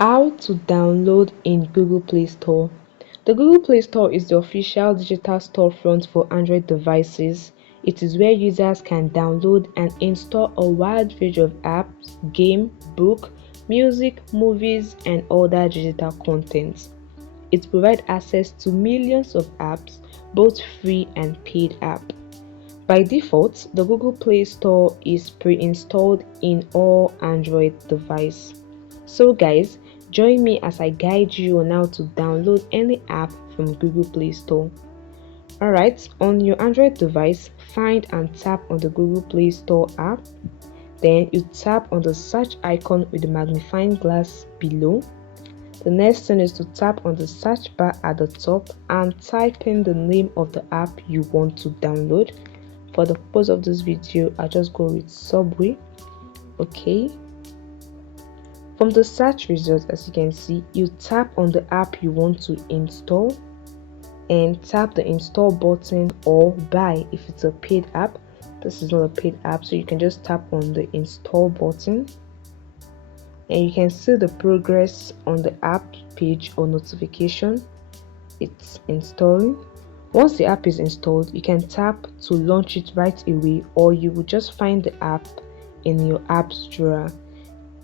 How to download in Google Play Store. The Google Play Store is the official digital storefront for Android devices. It is where users can download and install a wide range of apps, game, book, music, movies, and other digital content. It provides access to millions of apps, both free and paid apps. By default, the Google Play Store is pre-installed in all Android devices. So guys, join me as I guide you on how to download any app from Google Play Store. Alright, on your Android device, find and tap on the Google Play Store app. Then you tap on the search icon with the magnifying glass below. The next thing is to tap on the search bar at the top and type in the name of the app you want to download. For the purpose of this video, I'll just go with Subway. Okay. From the search results, as you can see, you tap on the app you want to install and tap the install button or buy if it's a paid app. This is not a paid app, so you can just tap on the install button and you can see the progress on the app page or notification. It's installing. Once the app is installed, you can tap to launch it right away, or you will just find the app in your apps drawer.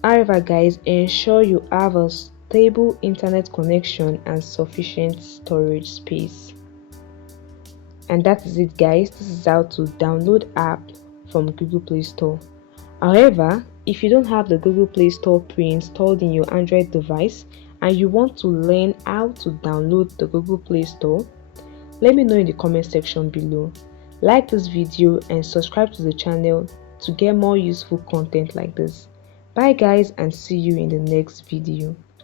However guys, ensure you have a stable internet connection and sufficient storage space. And that is it guys. This is how to download app from Google Play Store. However, if you don't have the Google Play Store pre-installed in your Android device and you want to learn how to download the Google Play Store, let me know in the comment section below. Like this video and subscribe to the channel to get more useful content like this. Bye guys, and see you in the next video.